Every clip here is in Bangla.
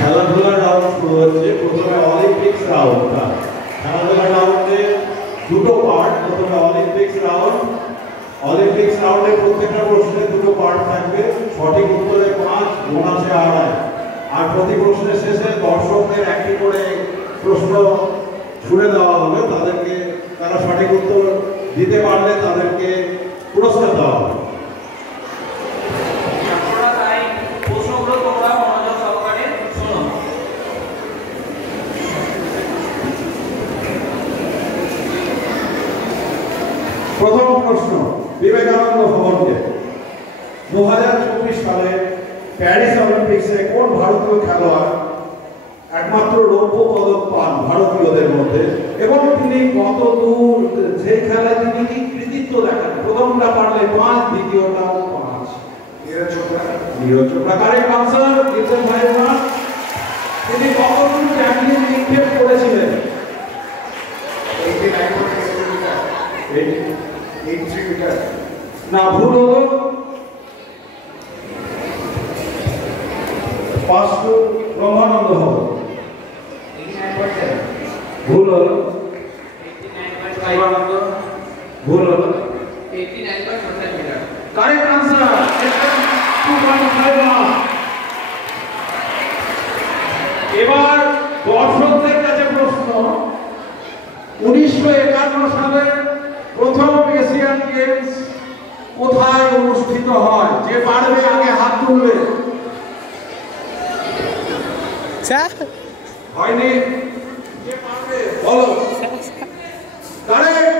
খেলাধুলার রাউন্ড শুরু হচ্ছে। প্রথমে অলিম্পিক্স রাউন্ড। খেলাধুলার রাউন্ডে দুটো পার্ট। প্রথমে অলিম্পিক্স রাউন্ড। অলিম্পিক্স রাউন্ডে প্রত্যেকটা প্রশ্নে দুটো পার্ট থাকবে। সঠিক উত্তরে 5, বোনাসে 2.5। আর প্রতি প্রশ্নের শেষে দর্শকদের একটি করে প্রশ্ন ছুড়ে দেওয়া হবে। তাদেরকে তারা সঠিক উত্তর দিতে পারলে তাদেরকে পুরস্কার দেওয়া হবে। প্রথম প্রশ্ন বিবেকানন্দ ভবনকে 2024 সালে প্যারিস অলিম্পিক্সে কোন ভারতীয় খেলোয়াড় একমাত্র রৌপ্য পদক পান ভারতীয়দের মধ্যে এবং তিনি কত দূর যে খেলায় তিনি কি কৃতিত্ব দেখান? প্রথমটা পারলে 5, দ্বিতীয়টা 5। Neeraj Chopra correct answer. দিতেন ভাই ওনার তিনি কত দূর জ্যাভলিন নিক্ষেপ করেছিলেন? 83 মিটার। না, ভুল হলো। 5 ব্রহ্মানন্দ হবে। ভুল হলো। 89.5 ভুল হলো। 89.5 মিটার কারেক্ট আনসার। 2.5। এবার দর্শকদের কাছে প্রশ্ন। 1951 সালে প্রথম এশিয়ান গেমস কোথায় অনুষ্ঠিত হয়? যে পারবে আগে হাত তুলবে। হয়নি? যে পারবে বলো। Correct,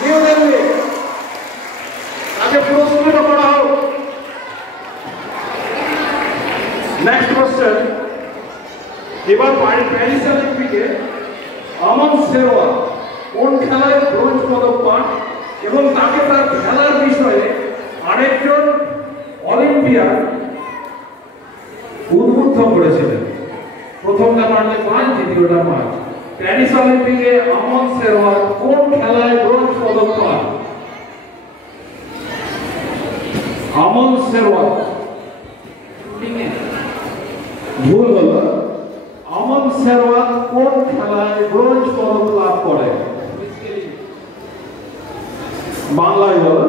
new Delhi. আগে পুরস্কৃত করা হোক। Next question. এবার প্যারিস অলিম্পিকে আমন শেরওয়াত কোন খেলায় ব্রোঞ্জ পদক পান এবং তাকে তার খেলার বিষয়ে আরেকজন অলিম্পিয়ান উদ্বুদ্ধ করেছিলেন? প্রথমটা পারলে 5, দ্বিতীয়টা 5। প্যারিস অলিম্পিকে আমন শেরওয়াত কোন খেলায় ব্রোঞ্জ পদক পান? আমন শেরওয়াত ভুল হলো। আমন শেরওয়াত কোন খেলায় ব্রোঞ্জ পদক লাভ করে? বাংলায় বলো।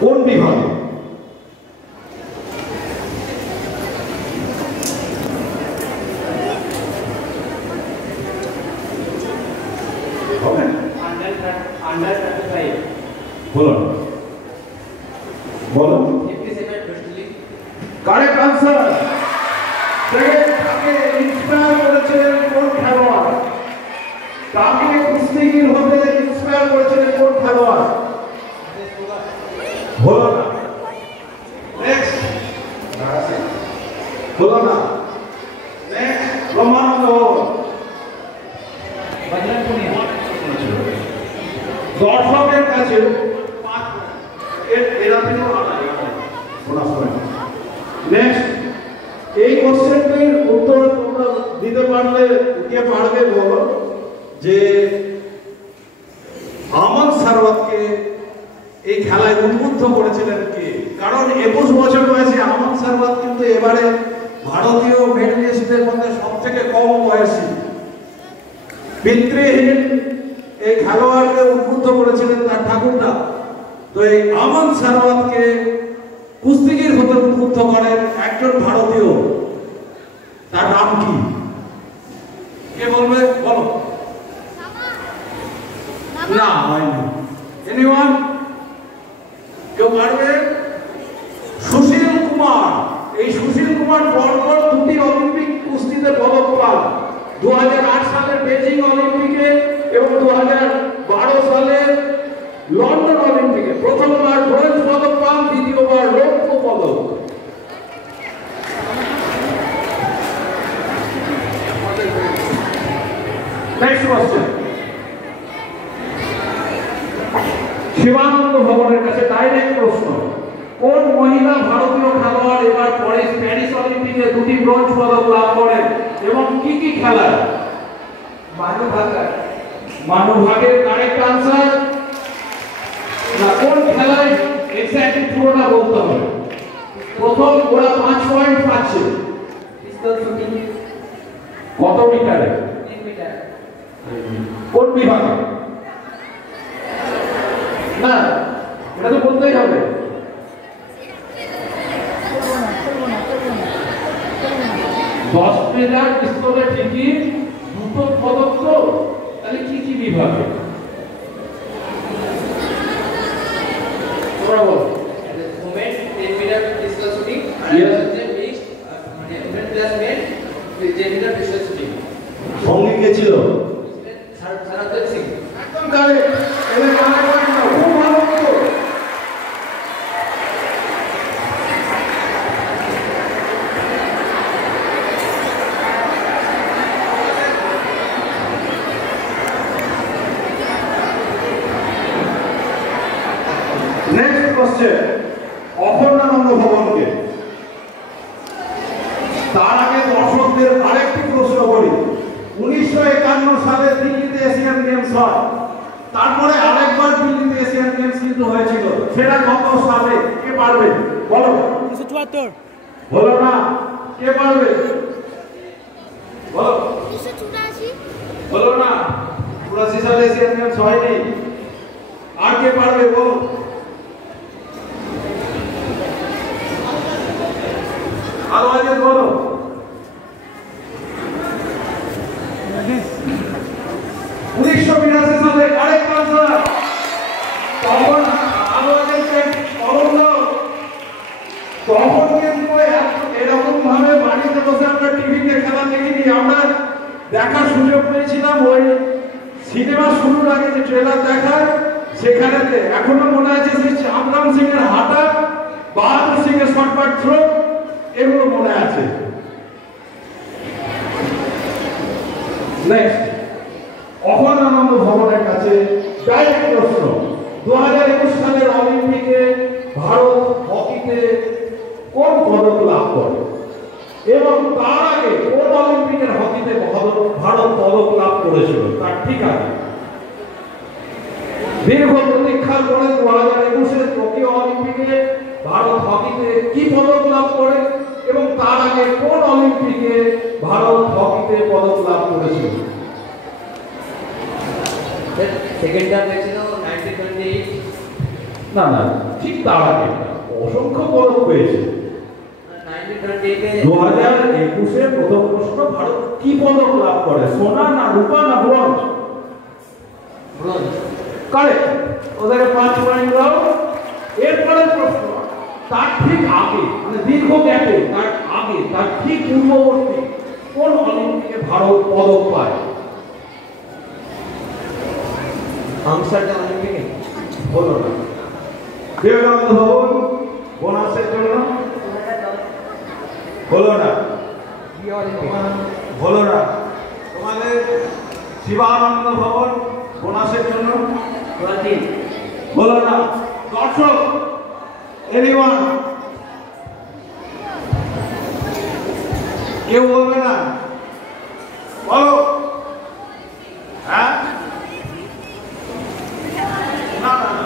কোন বিভাগে? বলো বলো। Correct answer. তাকে ইন্সপায়ার করেছিলেন কোন খেলোয়াড়? তাকে কুস্তিগীর হতে ইন্সপায়ার করেছিলেন কোন খেলোয়াড়? হলো না। নেক্সট হলো না। নেক্সট ব্রহ্মানন্দ দর্শকের কাছে নেক্সট এই কোশ্চেনটির উত্তর তোমরা দিতে পারলে কে পারবে বলো। যে আমন শেরওয়াতকে এই খেলায় উদ্বুদ্ধ করেছিলেন কে? কারণ 21 বছর বয়সী আমন শেরওয়াত কিন্তু এবারে ভারতীয় মেডেলিস্টদের মধ্যে সবথেকে কম বয়সী। পিতৃহীন এই খেলোয়াড়কে উদ্বুদ্ধ করেছিলেন তার ঠাকুরদা। তো এই আমন শেরওয়াতকে কুস্তিগীর হতে উদ্বুদ্ধ করেন একজন ভারতীয়। তার নাম কি? কে বলবে বলো। না হয়নি। এনিওয়ান? কেউ পারবে? সুশীল কুমার। এই সুশীল কুমার পরপর 2টি অলিম্পিক কুস্তিতে পদক পান। 2008 সালের বেজিং অলিম্পিকে এবং 2012 সালের লন্ডন অলিম্পিকে প্রথমবার ব্রোঞ্জ পদক পান, দ্বিতীয়বার রৌপ্য পদক। Next question. শিবানন্দ ভবনের কাছে ডাইরেক্ট প্রশ্ন। কোন মহিলা ভারতীয় খেলোয়াড় এবার প্যারিস অলিম্পিকে 2টি ব্রোঞ্জ পদক লাভ করেন এবং কি কি খেলায়? মানু ভাগের। মানু ভাগের কারেক্ট আনসার। না, কোন খেলায় এক্স্যাক্টলি পুরোটা বলতে হবে। প্রথম ওরা 5 পয়েন্ট পাচ্ছে। পিস্তল শুটিং কত মিটারে? 3 মিটার। কোন বিভাগে? না এটা তো বলতেই হবে। 10 মিটার পিস্তলে ঠিকই দুটো পদক তো, তাহলে কি কি বিভাগে? তোমরা বল। ওমেন 10 মিটার পিস্তল শুটিং আর হচ্ছে মিক্স মানে ওমেন প্লাস মেন 10 মিটার পিস্তল শুটিং। সঙ্গে কে ছিল? সারাদীপ সিং। একদম কারেক্ট। এদের কানে পয়েন্ট দাও, খুব ভালো তো। নেক্সট কোশ্চেন অপর্ণানন্দ ভবনকে। তার আগে দর্শকদের আরেকটি প্রশ্ন করি। 1951 সালে দিল্লিতে এশিয়ান গেমস হয়, তারপরে আরেকবার দিল্লিতে এশিয়ান গেমস কিন্তু হয়েছিল, সেটা কত সালে? কে পারবে বলো? 1974। বলো না, কে পারবে বলো? 1984। বলো না, 84 সালে এশিয়ান গেমস হয়নি। আর কে পারবে বলো? আরো আগে বলো। 1982 সালে কারেক্ট আনসার। তখন আরো আগে তখন কিন্তু এরকম ভাবে বাড়িতে বসে আমরা টিভিতে খেলা দেখিনি। আমরা দেখার সুযোগ পেয়েছিলাম ওই সিনেমা শুরুর আগে যে ট্রেলার দেখার, সেখানেতে এখনো মনে আছে সেই চাঁদরাম সিং এর হাঁটা, বাহাদুর সিং এর শর্টকাট থ্রো, এগুলো মনে আছে। নেক্সট অপর্ণানন্দ ভবনের কাছে ডাইরেক্ট প্রশ্ন। 2021 সালের অলিম্পিকে ভারত হকিতে কোন পদক লাভ করে এবং তার আগে কোন অলিম্পিকের হকিতে ভারত পদক লাভ করেছিল তার ঠিক আগে? দীর্ঘ প্রতীক্ষার পরে 2021 টোকিও অলিম্পিকে ভারত হকিতে কি পদক লাভ করে এবং তার আগে কোন অলিম্পিকে ভারত হকিতে পদক লাভ করেছিল? সেকেন্ডটা হয়েছিল 1928। না না, ঠিক তার আগে অসংখ্য পদক পেয়েছে। 2021 প্রথম প্রশ্ন, ভারত কি পদক লাভ করে? সোনা না রূপা না ব্রোঞ্জ? ব্রোঞ্জ। কারেক্ট, ওদের 5 পয়েন্ট দাও। এরপরে প্রশ্ন তার ঠিক আগে, মানে দীর্ঘ গ্যাপে তার আগে, তার ঠিক পূর্ববর্তী কোন অলিম্পিকে ভারত পদক পায়? আমস্টারডাম অলিম্পিকে বলো না। বিবেকানন্দ ভবন বোনাসের জন্য হলো না, হলো না। তোমাদের শিবানন্দ ভবন বোনাসের জন্য হলো না। দর্শক এনিওয়ান কেউ বলবে না? বলো। হ্যাঁ না না না,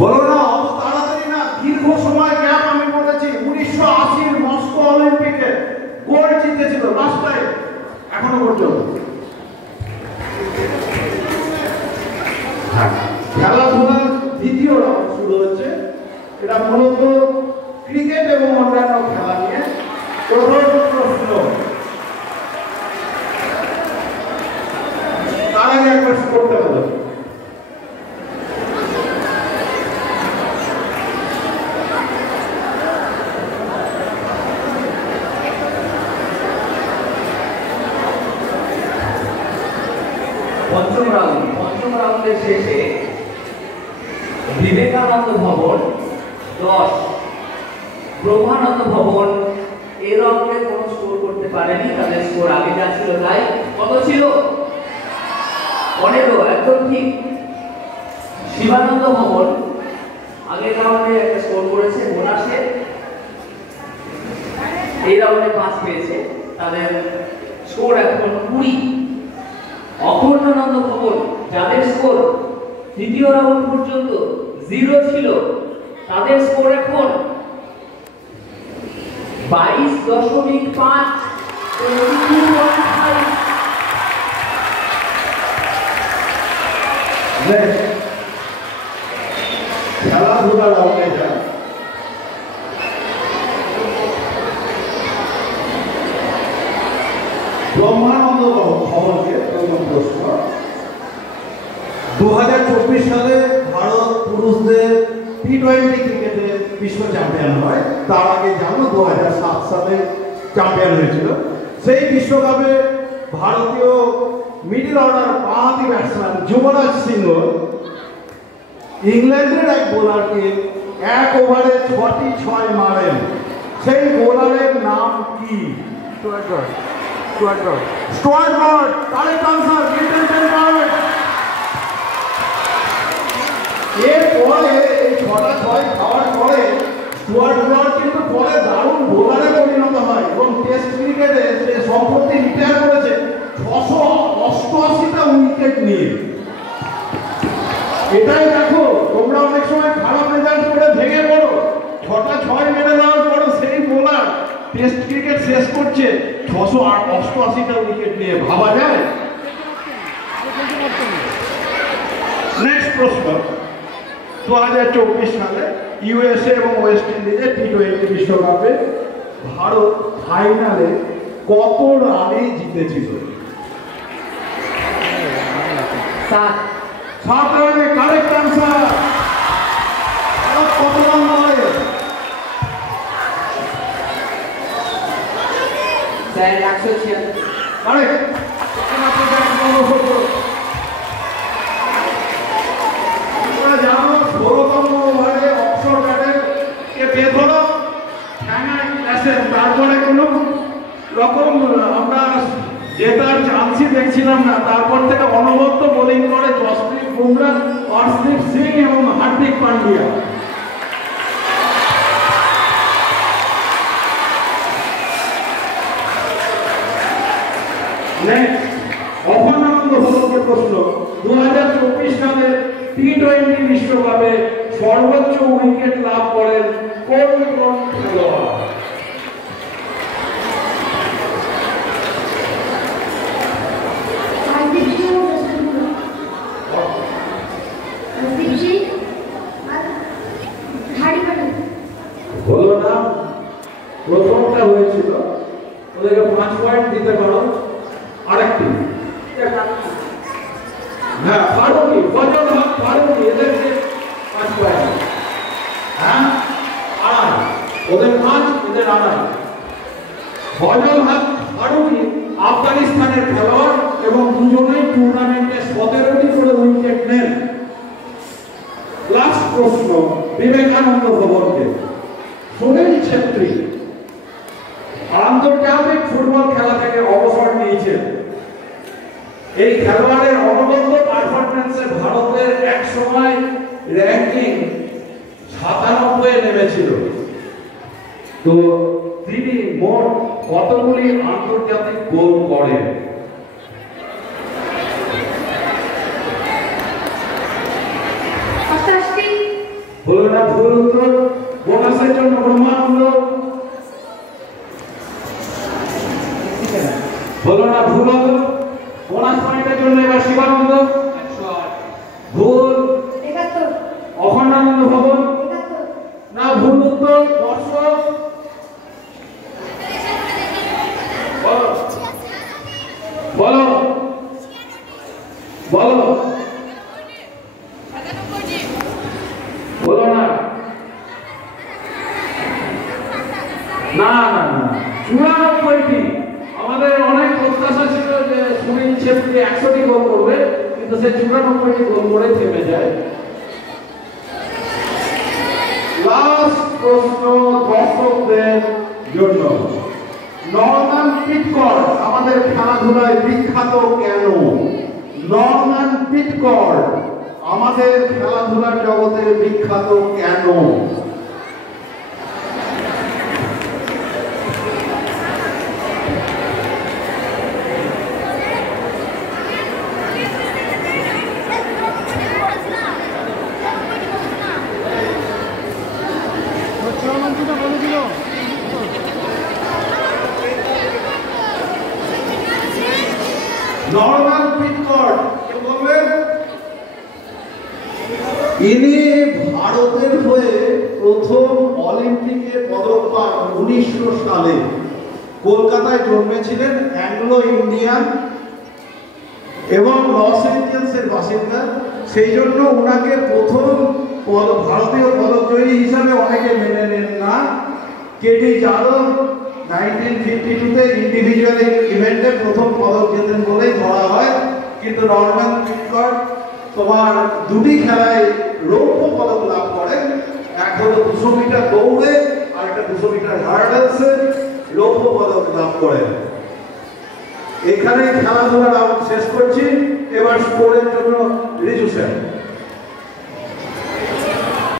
বলো না, অত তাড়াতাড়ি না। দীর্ঘ সময় গ্যাপ আমি বলেছি। 1980 মস্কো অলিম্পিকে গোল্ড জিতেছিল লাস্ট টাইম, এখনো পর্যন্ত। খেলাধুলার দ্বিতীয় রাউন্ড শুরু হচ্ছে। এটা মূলত ক্রিকেট এবং অন্যান্য খেলা নিয়ে। প্রথম প্রশ্ন, তার আগে একবার করতে হবে। পঞ্চম রাউন্ডের শেষে বিবেকানন্দ ভবন 10, ব্রহ্মানন্দ ভবন এই রাউন্ডে কোনো স্কোর করতে পারেনি। তাদের স্কোর আগে যা ছিল তাই। কত ছিল? 15, একদম ঠিক। শিবানন্দ ভবন আগের রাউন্ডে একটা স্কোর করেছে বোনাসে, এই রাউন্ডে 5 পেয়েছে, তাদের স্কোর এখন 20। অপর্ণানন্দ ভবন যাদের স্কোর তৃতীয় রাউন্ড পর্যন্ত 0 ছিল, তাদের স্কোর এখন 22.5 খেলাধুলা রাউন্ডে যা ব্রহ্মানন্দ ভবনকে প্রথম প্রশ্ন। 2024 সালে ভারত পুরুষদের টি20 ক্রিকেটে বিশ্ব চ্যাম্পিয়ন হয়। তার আগে জানো 2007 সালে চ্যাম্পিয়ন হয়েছিল। সেই বিশ্বকাপে ভারতীয় মিডল অর্ডার বাঁহাতি ব্যাটসম্যান যুবরাজ সিংহ ইংল্যান্ডের এক বোলারকে 1 ওভারে 6টি 6 মারেন। সেই বোলারের নাম কি? Stuart Broad. Correct answer. এরপরে এই 6টা 6 খাওয়ার পরে স্টুয়ার্ট ব্রড কিন্তু পরে দারুণ বোলারে পরিণত হয় এবং টেস্ট ক্রিকেটে সে সম্প্রতি রিটায়ার করেছে 688টা উইকেট নিয়ে। এটাই দেখো, তোমরা অনেক সময় খারাপ রেজাল্ট করে ভেঙে পড়ো, 6টা 6 মেরে দেওয়ার পর সেই বোলার টেস্ট ক্রিকেট শেষ করছে 688টা উইকেট নিয়ে। ভাবা যায়? নেক্সট প্রশ্ন। 2024 সালে ইউএসএ এবং ওয়েস্ট ইন্ডিজের টি20 বিশ্বকাপে ভারত ফাইনালে কত রানে জিতেছিল? 7 রানে। Correct answer. কত রান হয়? স্যার 176। কারেক্ট। তোমরা জানো 16তম ওভারে অক্সফোর্ড ব্যাটারকে বেধড়ো ঠ্যাঙায় ক্যাসেন, তারপরে কোনো রকম আমরা জেতার চান্সই দেখছিলাম না। তারপর থেকে অনবদ্য বোলিং করে জসপ্রীত বুমরা, হরদীপ সিং এবং হার্দিক পান্ডিয়া। অভয়ানন্দ ভবনকে প্রশ্ন। 2024 সালে টি20 বিশ্বকাপে সর্বোচ্চ উইকেট লাভ করেন কোন কোন খেলোয়াড়? হলো না, প্রথমটা হয়েছিল, ওদেরকে 5 পয়েন্ট দিতে পারো। আরেকটি হ্যাঁ ফারুকি, ফজল হক ফারুকি, এদেরকে 5 পয়েন্ট। হ্যাঁ আড়াই, ওদের 5, এদের আড়াই। ফজল হক ফারুকি আফগানিস্তানের খেলোয়াড় এবং দুজনেই টুর্নামেন্টে 17টি করে উইকেট নেন। লাস্ট প্রশ্ন বিবেকানন্দ ভবনকে। সুনীল ছেত্রী আন্তর্জাতিক ফুটবল খেলা থেকে অবসর নিয়েছেন। এই খেলোয়াড়ের অনবদ্য পারফরম্যান্সে ভারতের এক সময় র্যাঙ্কিং 97 নেমেছিল। তো তিনি মোট কতগুলি আন্তর্জাতিক গোল করেন? হলো না, ভুল উত্তর। বোনাসের জন্য ব্রহ্মানন্দ। হলো না, ভুল হলো। বোনাস পয়েন্টের জন্য এবার শিবানন্দ। ভুল। অখণ্ডানন্দ ভবন না, ভুল উত্তর। দর্শক বলো বলো বলো না। না না না, 94টি। আমাদের অনেক প্রত্যাশা ছিল যে সুনীল ছেত্রী 100টি গোল করবে, কিন্তু সে 94টি গোল করে থেমে যায়। লাস্ট প্রশ্ন দর্শকদের জন্য। নরম্যান পিটকর্ড আমাদের খেলাধুলায় বিখ্যাত কেন? নরম্যান পিটকর্ড আমাদের খেলাধুলার জগতে বিখ্যাত কেন? নরম্যান পিটফোর্ড কে বলবেন? ইনি ভারতের হয়ে প্রথম অলিম্পিকে পদক পান 1900 সালে। কলকাতায় জন্মেছিলেন, অ্যাংলো ইন্ডিয়ান এবং লস এঞ্জেলসের বাসিন্দা। সেই জন্য ওনাকে প্রথম ভারতীয় পদকজয়ী হিসাবে অনেকে মেনে নেন না। কেটি যাদব 1952-তে ইন্ডিভিজুয়াল ইভেন্টে প্রথম পদক জেতেন বলেই ধরা হয়, কিন্তু নরম্যান পিটফোর্ড তোমার দুটি খেলায় রৌপ্য পদক লাভ করেন। এক হলো 200 মিটার দৌড়ে আর একটা 200 মিটার হার্ডেলসে রৌপ্য পদক লাভ করেন। এখানে খেলাধুলার শেষ করছি। এবার স্কোরের জন্য রিজু স্যার।